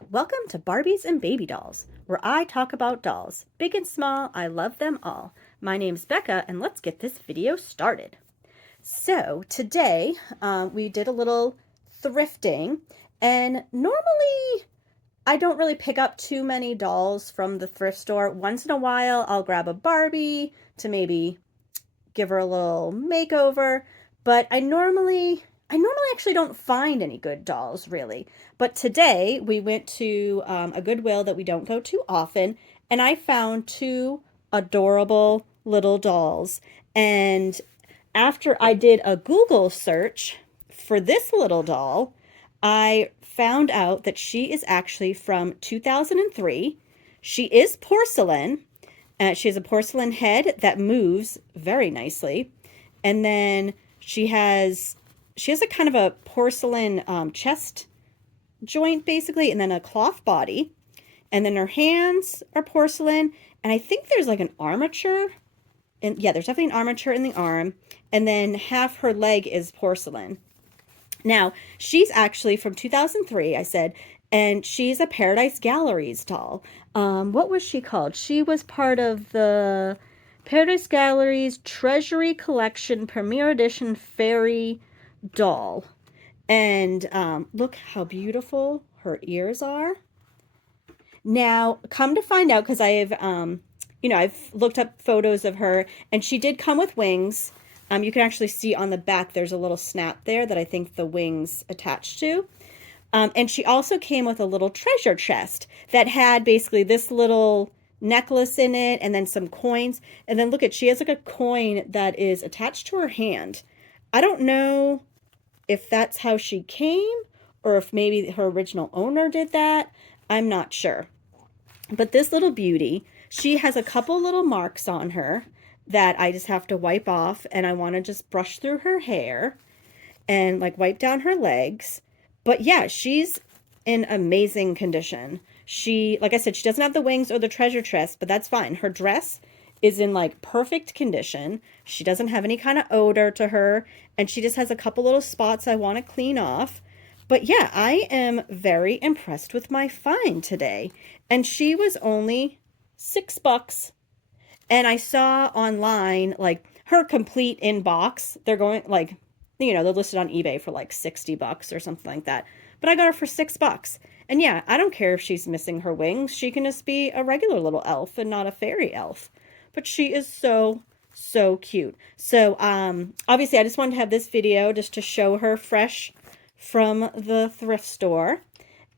Welcome to Barbies and Baby Dolls, where I talk about dolls. Big and small, I love them all. My name's Becca, and let's get this video started. So, today we did a little thrifting, and normally I don't really pick up too many dolls from the thrift store. Once in a while, I'll grab a Barbie to maybe give her a little makeover, but I normally actually don't find any good dolls really. But today we went to a Goodwill that we don't go to often, and I found two adorable little dolls. And after I did a Google search for this little doll, I found out that she is actually from 2003. She is porcelain. She has a porcelain head that moves very nicely. And then she has a kind of a porcelain chest joint basically, and then a cloth body. And then her hands are porcelain, and I think there's like an armature. And yeah, there's definitely an armature in the arm, and then half her leg is porcelain. Now, she's actually from 2003, I said, and she's a Paradise Galleries doll. What was she called? She was part of the Paradise Galleries Treasury Collection Premier Edition Fairy doll. And look how beautiful her ears are. Now, come to find out, because I've looked up photos of her, and she did come with wings. You can actually see on the back there's a little snap there that I think the wings attached to. And she also came with a little treasure chest that had basically this little necklace in it and then some coins. And then look at, she has like a coin that is attached to her hand. I don't know if that's how she came or if maybe her original owner did that. I'm not sure. But this little beauty, she has a couple little marks on her that I just have to wipe off, and I want to just brush through her hair and like wipe down her legs. But yeah, she's in amazing condition. She, like I said, she doesn't have the wings or the treasure chest, but that's fine. Her dress is in like perfect condition. She doesn't have any kind of odor to her, and she just has a couple little spots I want to clean off. But yeah, I am very impressed with my find today. And she was only $6. And I saw online like her complete in box. They're going like, they're listed on eBay for like $60 or something like that. But I got her for $6. And yeah, I don't care if she's missing her wings. She can just be a regular little elf and not a fairy elf. But she is so, so cute. So obviously I just wanted to have this video just to show her fresh from the thrift store.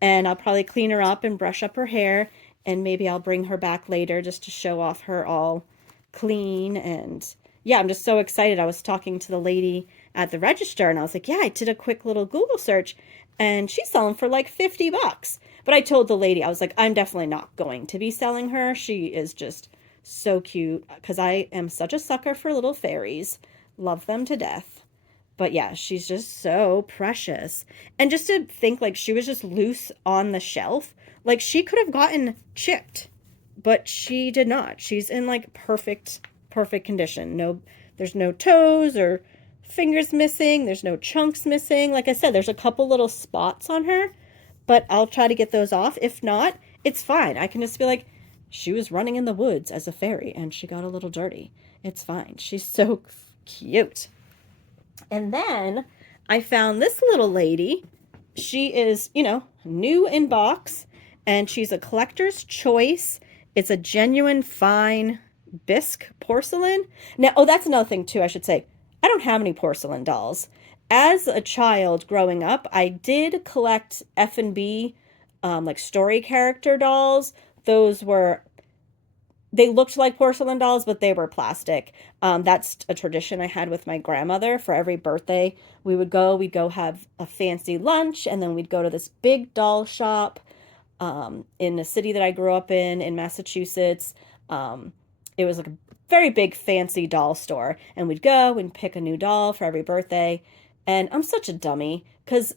And I'll probably clean her up and brush up her hair, and maybe I'll bring her back later just to show off her all clean. And yeah, I'm just so excited. I was talking to the lady at the register, and I was like, yeah, I did a quick little Google search, and she's selling for like $50. But I told the lady, I was like, I'm definitely not going to be selling her. She is just so cute, because I am such a sucker for little fairies. Love them to death. But yeah, she's just so precious. And just to think, like, she was just loose on the shelf. Like, she could have gotten chipped, but she did not. She's in, like, perfect condition. No, there's no toes or fingers missing. There's no chunks missing. Like I said, there's a couple little spots on her, but I'll try to get those off. If not, it's fine. I can just be like, she was running in the woods as a fairy and she got a little dirty. It's fine. She's so cute. And then I found this little lady. She is, new in box, and she's a collector's choice. It's a genuine fine bisque porcelain. Now, oh, that's another thing too, I should say. I don't have any porcelain dolls. As a child growing up, I did collect F&B, like story character dolls. They looked like porcelain dolls, but they were plastic. That's a tradition I had with my grandmother. For every birthday, we'd go have a fancy lunch, and then we'd go to this big doll shop in the city that I grew up in Massachusetts. It was like a very big, fancy doll store, and we'd go and pick a new doll for every birthday. And I'm such a dummy, because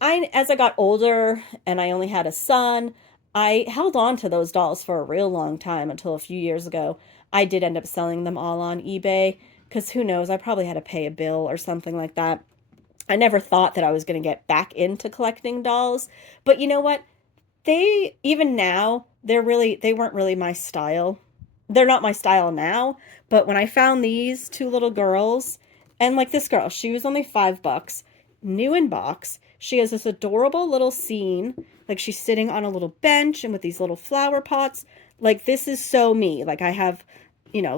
as I got older and I only had a son, I held on to those dolls for a real long time until a few years ago. I did end up selling them all on eBay, because who knows, I probably had to pay a bill or something like that. I never thought that I was going to get back into collecting dolls. But you know what? they, even now, they weren't really my style. They're not my style now, but when I found these two little girls, and like this girl, she was only $5, new in box. She has this adorable little scene, like she's sitting on a little bench and with these little flower pots. Like this is so me. Like I have,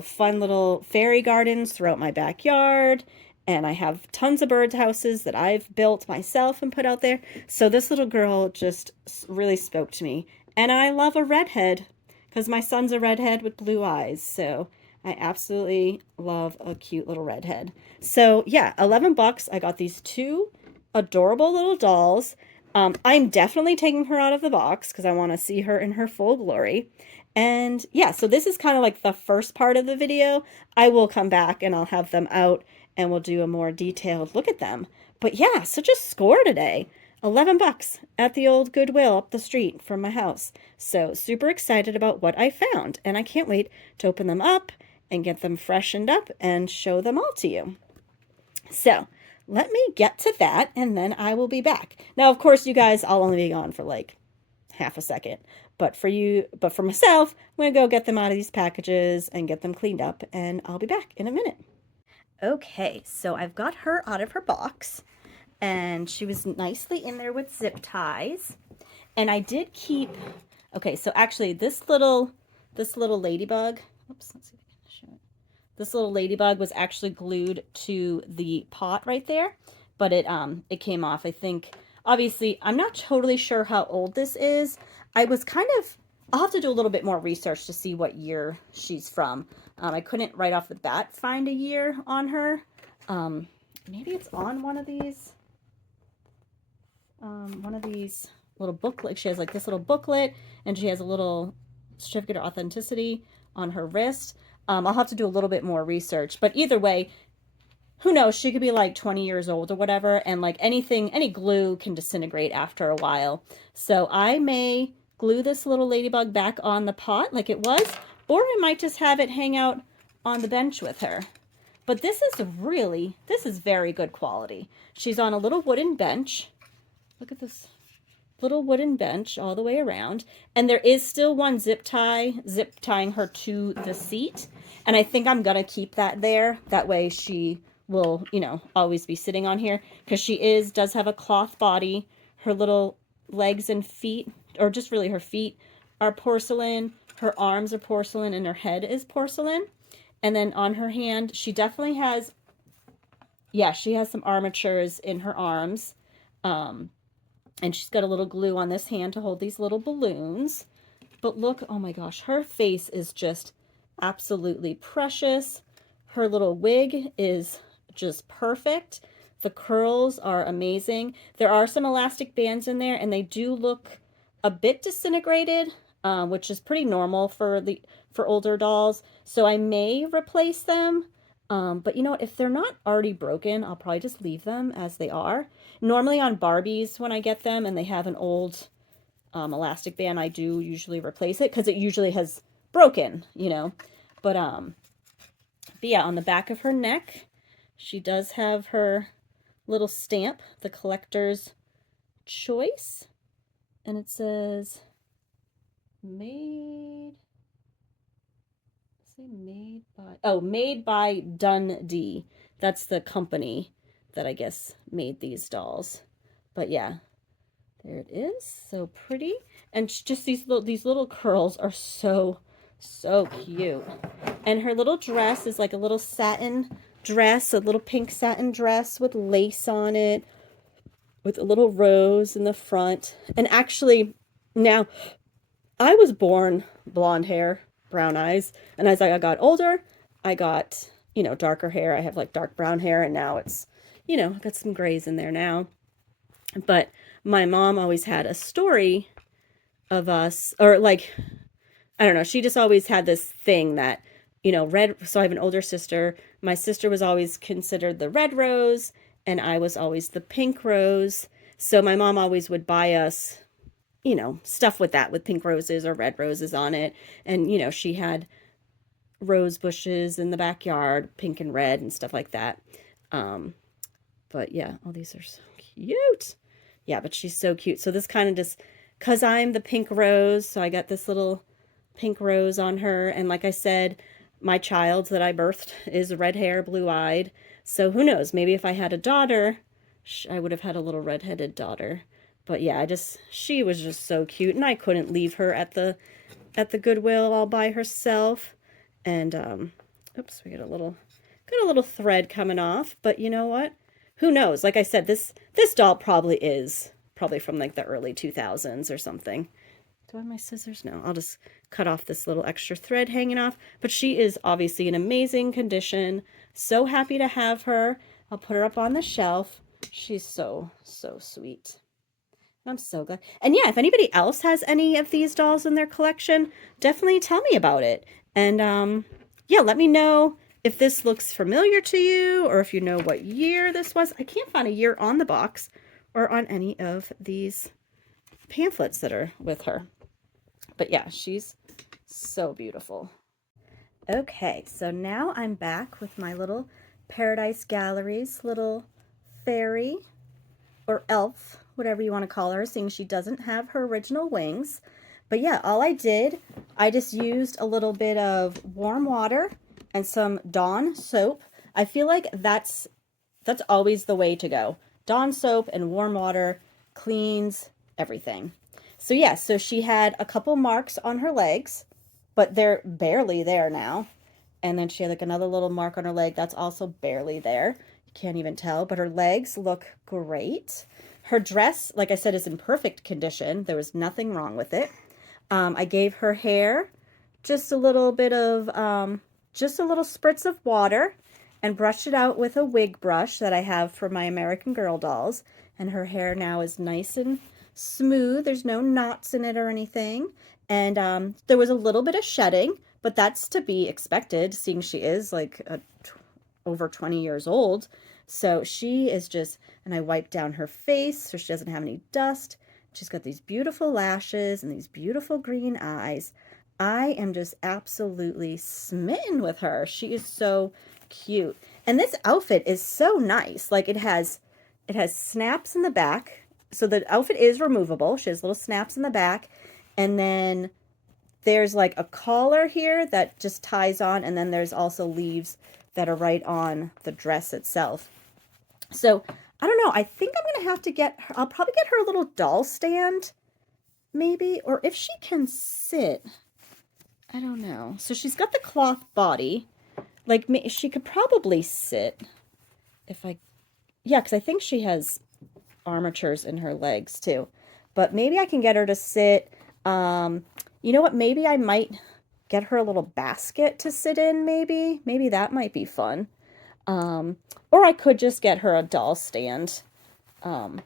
fun little fairy gardens throughout my backyard, and I have tons of bird houses that I've built myself and put out there. So this little girl just really spoke to me. And I love a redhead because my son's a redhead with blue eyes. So I absolutely love a cute little redhead. So yeah, $11. I got these two adorable little dolls. I'm definitely taking her out of the box because I want to see her in her full glory. And yeah, so this is kind of like the first part of the video. I will come back and I'll have them out and we'll do a more detailed look at them. But yeah, such a score today. $11 at the old Goodwill up the street from my house. So super excited about what I found, and I can't wait to open them up and get them freshened up and show them all to you. So let me get to that and then I will be back. Now, of course, you guys, I'll only be gone for like half a second. But for myself, I'm going to go get them out of these packages and get them cleaned up, and I'll be back in a minute. Okay, so I've got her out of her box, and she was nicely in there with zip ties. And I did keep, okay, so actually this little ladybug, oops, let's see if I can show it. This little ladybug was actually glued to the pot right there, but it came off. I think, obviously, I'm not totally sure how old this is. I was I'll have to do a little bit more research to see what year she's from. I couldn't right off the bat find a year on her. Maybe it's on one of these little booklet. She has like this little booklet, and she has a little certificate of authenticity on her wrist. I'll have to do a little bit more research, but either way, who knows? She could be like 20 years old or whatever, and like any glue can disintegrate after a while. So I may glue this little ladybug back on the pot like it was, or I might just have it hang out on the bench with her. But this is very good quality. She's on a little wooden bench. Look at this little wooden bench all the way around. And there is still one zip tying her to the seat. And I think I'm going to keep that there. That way she will, always be sitting on here, because she does have a cloth body. Her little legs and feet, or just really her feet, are porcelain. Her arms are porcelain, and her head is porcelain. And then on her hand, she definitely has, she has some armatures in her arms. And she's got a little glue on this hand to hold these little balloons. But look, oh my gosh, her face is just absolutely precious. Her little wig is just perfect. The curls are amazing. There are some elastic bands in there, and they do look a bit disintegrated, which is pretty normal for older dolls. So I may replace them. But you know what? If they're not already broken, I'll probably just leave them as they are. Normally on Barbies, when I get them and they have an old elastic band, I do usually replace it because it usually has broken, But yeah, on the back of her neck, she does have her little stamp, the collector's choice. And it says made by Dundee. That's the company that I guess made these dolls. But yeah, there it is. So pretty. And just these little curls are so cute. And her little dress is like a little satin dress, a little pink satin dress with lace on it, with a little rose in the front. And actually, now, I was born blonde hair, brown eyes, and as I got older, I got, darker hair. I have like dark brown hair, and now it's, I've got some grays in there now. But my mom always had a story of us, or like, I don't know, she just always had this thing that, red, so I have an older sister. My sister was always considered the red rose, and I was always the pink rose. So my mom always would buy us, stuff with that, with pink roses or red roses on it. And, she had rose bushes in the backyard, pink and red and stuff like that. But yeah, all these are so cute. Yeah, but she's so cute. So this kind of just because I'm the pink rose, so I got this little pink rose on her. And like I said, my child that I birthed is red hair, blue eyed. So who knows? Maybe if I had a daughter, I would have had a little redheaded daughter. But yeah, she was just so cute, and I couldn't leave her at the Goodwill all by herself. And oops, we got a little thread coming off. But you know what? Who knows? Like I said, this doll probably from like the early 2000s or something. Do I have my scissors? No, I'll just cut off this little extra thread hanging off. But she is obviously in amazing condition. So happy to have her. I'll put her up on the shelf. She's so, so sweet. I'm so glad. And yeah, if anybody else has any of these dolls in their collection, definitely tell me about it. And yeah, let me know if this looks familiar to you or if you know what year this was. I can't find a year on the box or on any of these pamphlets that are with her. But yeah, she's so beautiful. Okay, so now I'm back with my little Paradise Galleries little fairy or elf, whatever you want to call her, seeing she doesn't have her original wings. But yeah, all I did, I just used a little bit of warm water and some Dawn soap. I feel like that's always the way to go. Dawn soap and warm water cleans everything. So yeah, so she had a couple marks on her legs, but they're barely there now. And then she had like another little mark on her leg that's also barely there. You can't even tell, but her legs look great. Her dress, like I said, is in perfect condition. There was nothing wrong with it. I gave her hair just a little bit of, just a little spritz of water and brushed it out with a wig brush that I have for my American Girl dolls. And her hair now is nice and smooth. There's no knots in it or anything. And there was a little bit of shedding, but that's to be expected, seeing she is like over 20 years old. So she is just, and I wiped down her face so she doesn't have any dust. She's got these beautiful lashes and these beautiful green eyes. I am just absolutely smitten with her. She is so cute. And this outfit is so nice. Like it has snaps in the back. So the outfit is removable. She has little snaps in the back. And then there's like a collar here that just ties on. And then there's also leaves that are right on the dress itself. So I don't know. I think I'm going to have to get her. I'll probably get her a little doll stand maybe. Or if she can sit. I don't know. So she's got the cloth body. Like she could probably sit if yeah, because I think she has armatures in her legs too. But maybe I can get her to sit. You know what? Maybe I might get her a little basket to sit in, maybe. Maybe that might be fun. Or I could just get her a doll stand. I'll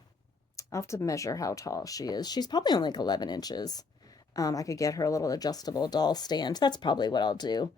have to measure how tall she is. She's probably only like 11 inches. I could get her a little adjustable doll stand. That's probably what I'll do.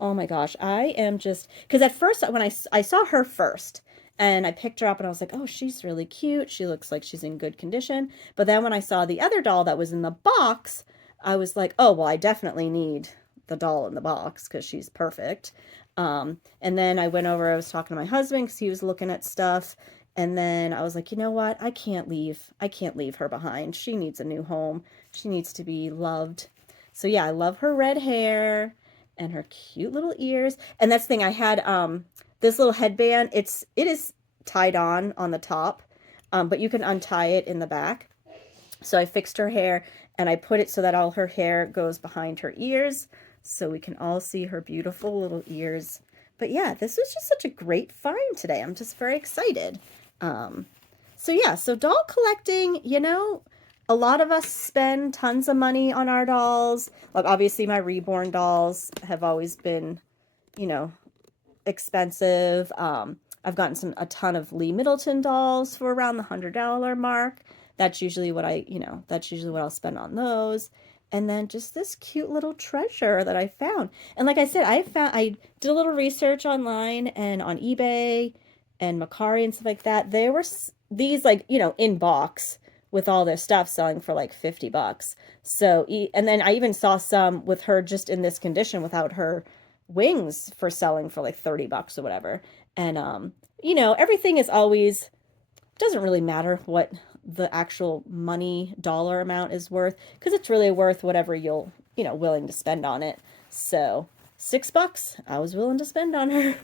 Oh my gosh, I am just, because at first when I saw her first and I picked her up and I was like, oh, she's really cute. She looks like she's in good condition. But then when I saw the other doll that was in the box, I was like, oh, well, I definitely need the doll in the box because she's perfect. And then I went over, I was talking to my husband because he was looking at stuff. And then I was like, you know what? I can't leave her behind. She needs a new home. She needs to be loved. So yeah, I love her red hair and her cute little ears. And that's the thing, I had this little headband. It is tied on the top, but you can untie it in the back. So I fixed her hair and I put it so that all her hair goes behind her ears so we can all see her beautiful little ears. But yeah, this was just such a great find today. I'm just very excited. So yeah, so doll collecting, you know, a lot of us spend tons of money on our dolls. Like obviously my reborn dolls have always been, you know, expensive. I've gotten a ton of Lee Middleton dolls for around the $100 mark. That's usually what I'll spend on those. And then just this cute little treasure that I found. And like I said, I did a little research online and on eBay and Mercari and stuff like that. There were these like, you know, in box with all their stuff selling for like $50. So, and then I even saw some with her just in this condition without her wings for selling for like $30 or whatever. And, you know, everything is always, doesn't really matter what the actual money dollar amount is worth, because it's really worth whatever you'll, willing to spend on it. So $6 I was willing to spend on her.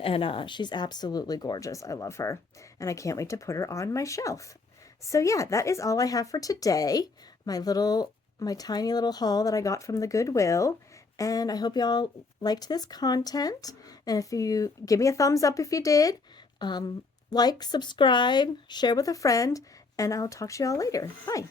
And she's absolutely gorgeous. I love her. And I can't wait to put her on my shelf. So yeah, that is all I have for today. My tiny little haul that I got from the Goodwill. And I hope y'all liked this content. And if you give me a thumbs up if you did, like, subscribe, share with a friend, and I'll talk to y'all later. Bye.